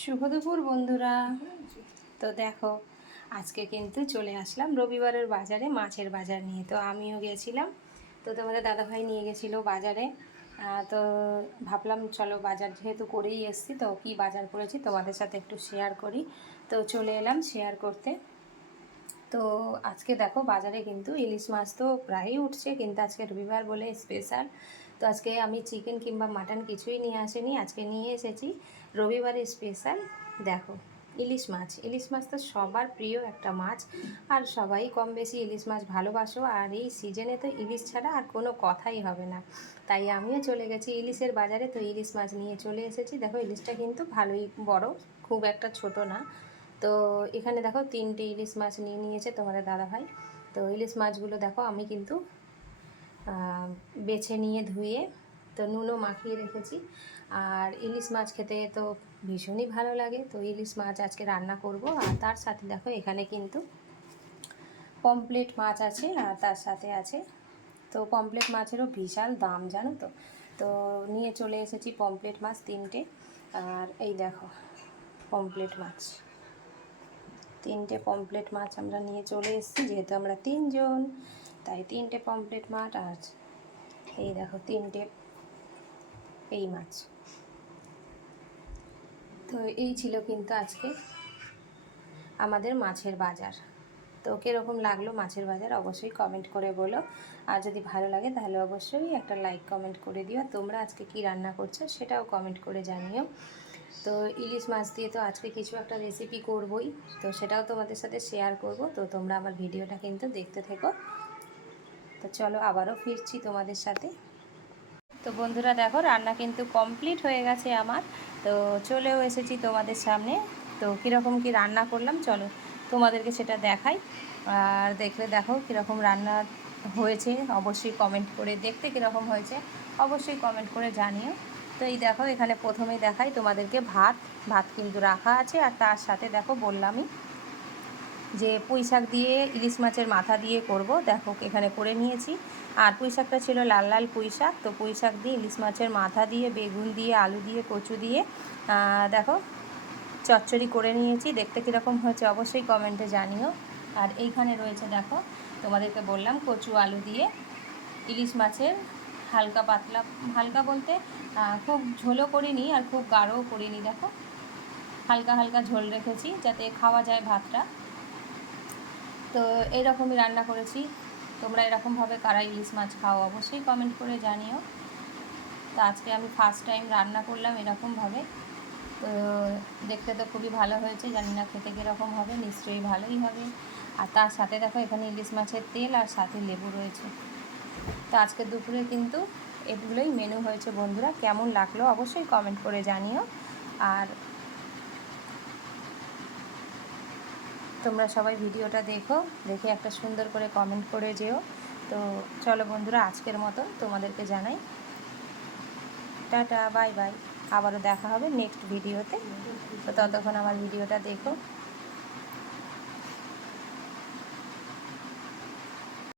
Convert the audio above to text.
শুভ দুপুর বন্ধুরা। তো দেখো, আজকে কিন্তু চলে আসলাম রবিবারের বাজারে, মাছের বাজার নিয়ে। তো আমিও গেছিলাম, তো তোমাদের দাদাভাই নিয়ে গেছিলো বাজারে। তো ভাবলাম চলো বাজার যেহেতু করেই এসছি, তো কি বাজার করেছি তোমাদের সাথে একটু শেয়ার করি। তো চলে এলাম শেয়ার করতে। তো আজকে দেখো বাজারে কিন্তু ইলিশ মাছ তো প্রায়ই উঠছে, কিন্তু আজকে রবিবার বলে স্পেশাল। তো আজকে আমি চিকেন কিংবা মাটন কিছুই নিয়ে আসিনি, আজকে নিয়ে এসেছি রবিবারে স্পেশাল। দেখো, ইলিশ মাছ। ইলিশ মাছ তো সবার প্রিয় একটা মাছ, আর সবাই কম বেশি ইলিশ মাছ ভালোবাসো। আর এই সিজনে তো ইলিশ ছাড়া আর কোনো কথাই হবে না। তাই আমিও চলে গেছি ইলিশের বাজারে, তো ইলিশ মাছ নিয়ে চলে এসেছি। দেখো ইলিশটা কিন্তু ভালোই বড়, খুব একটা ছোট না। তো এখানে দেখো 3টে ইলিশ মাছ নিয়ে নিয়েছে তোমাদের দাদাভাই। তো ইলিশ মাছগুলো দেখো আমি কিন্তু বেছে নিয়ে ধুয়ে তো নুনও মাখিয়ে রেখেছি। আর ইলিশ মাছ খেতে তো ভীষণই ভালো লাগে। তো ইলিশ মাছ আজকে রান্না করব। আর তার সাথে দেখো এখানে কিন্তু পমফ্রেট মাছ আছে, আর তার সাথে আছে, তো পমফ্রেট মাছেরও বিশাল দাম জানো তো। তো নিয়ে চলে এসেছি পমফ্রেট মাছ 3টে। আর এই দেখো পমফ্রেট মাছ, 3টে পমফ্রেট মাছ আমরা নিয়ে চলে এসেছি, যেহেতু আমরা 3জন, তাই 3টে পমফ্রেট মাছ। আর এই দেখো 3টে এই মাছ। তো এই ছিল কিন্তু আজকে আমাদের মাছের বাজার। তো কীরকম লাগলো মাছের বাজার অবশ্যই কমেন্ট করে বলো। আর যদি ভালো লাগে তাহলে অবশ্যই একটা লাইক কমেন্ট করে দিও। তোমরা আজকে কি রান্না করছো সেটাও কমেন্ট করে জানিও। তো ইলিশ মাছ দিয়ে তো আজকে কিছু একটা রেসিপি করবই, তো সেটাও তোমাদের সাথে শেয়ার করব। তো তোমরা আমার ভিডিওটা কিন্তু দেখতে থেকো। তো চলো আবারও ফিরছি তোমাদের সাথে। তো বন্ধুরা দেখো রান্না কিন্তু কমপ্লিট হয়ে গেছে আমার। তো চলেও এসেছি তোমাদের সামনে। তো কীরকম কি রান্না করলাম চলো তোমাদেরকে সেটা দেখাই। আর দেখলে দেখো কীরকম রান্না হয়েছে অবশ্যই কমেন্ট করে, দেখতে কীরকম হয়েছে অবশ্যই কমেন্ট করে জানিও। তো এই দেখো এখানে প্রথমেই দেখাই তোমাদেরকে ভাত। ভাত কিন্তু রাখা আছে, আর তার সাথে দেখো বললামই যে পুঁই শাক দিয়ে ইলিশ মাছের মাথা দিয়ে করব। দেখো এখানে করে নিয়েছি। আর পুঁই শাকটা ছিল লাল লাল পুঁই শাক। তো পুঁই শাক দিয়ে ইলিশ মাছের মাথা দিয়ে, বেগুন দিয়ে, আলু দিয়ে, কচু দিয়ে দেখো চচ্চড়ি করে নিয়েছি। দেখতে কীরকম হয়েছে অবশ্যই কমেন্টে জানিও। আর এইখানে রয়েছে দেখো, তোমাদেরকে বললাম কচু আলু দিয়ে ইলিশ মাছের হালকা পাতলা, হালকা বলতে খুব ঝোলও করিনি আর খুব গাঢ়ও করিনি। দেখো হালকা হালকা ঝোল রেখেছি যাতে খাওয়া যায় ভাতটা। তো এইরকমই রান্না করেছি। তোমরা এরকমভাবে কারা ইলিশ মাছ খাও অবশ্যই কমেন্ট করে জানিও। তো আজকে আমি ফার্স্ট টাইম রান্না করলাম এরকমভাবে। তো দেখতে তো খুবই ভালো হয়েছে, জানি না খেতে কীরকম হবে, নিশ্চয়ই ভালোই হবে। আর তার সাথে দেখো এখানে ইলিশ মাছের তেল আর সাথে লেবু রয়েছে। তো আজকে দুপুরে কিন্তু এগুলোই মেনু হয়েছে বন্ধুরা। কেমন লাগলো অবশ্যই কমেন্ট করে জানিও। আর তোমরা সবাই ভিডিওটা দেখো, দেখে একটা সুন্দর করে কমেন্ট করে যেও। তো চলো বন্ধুরা আজকের মতন তোমাদেরকে জানাই টাটা, বাই বাই। আবারও দেখা হবে নেক্সট ভিডিওতে। তো ততক্ষণ আমার ভিডিওটা দেখো।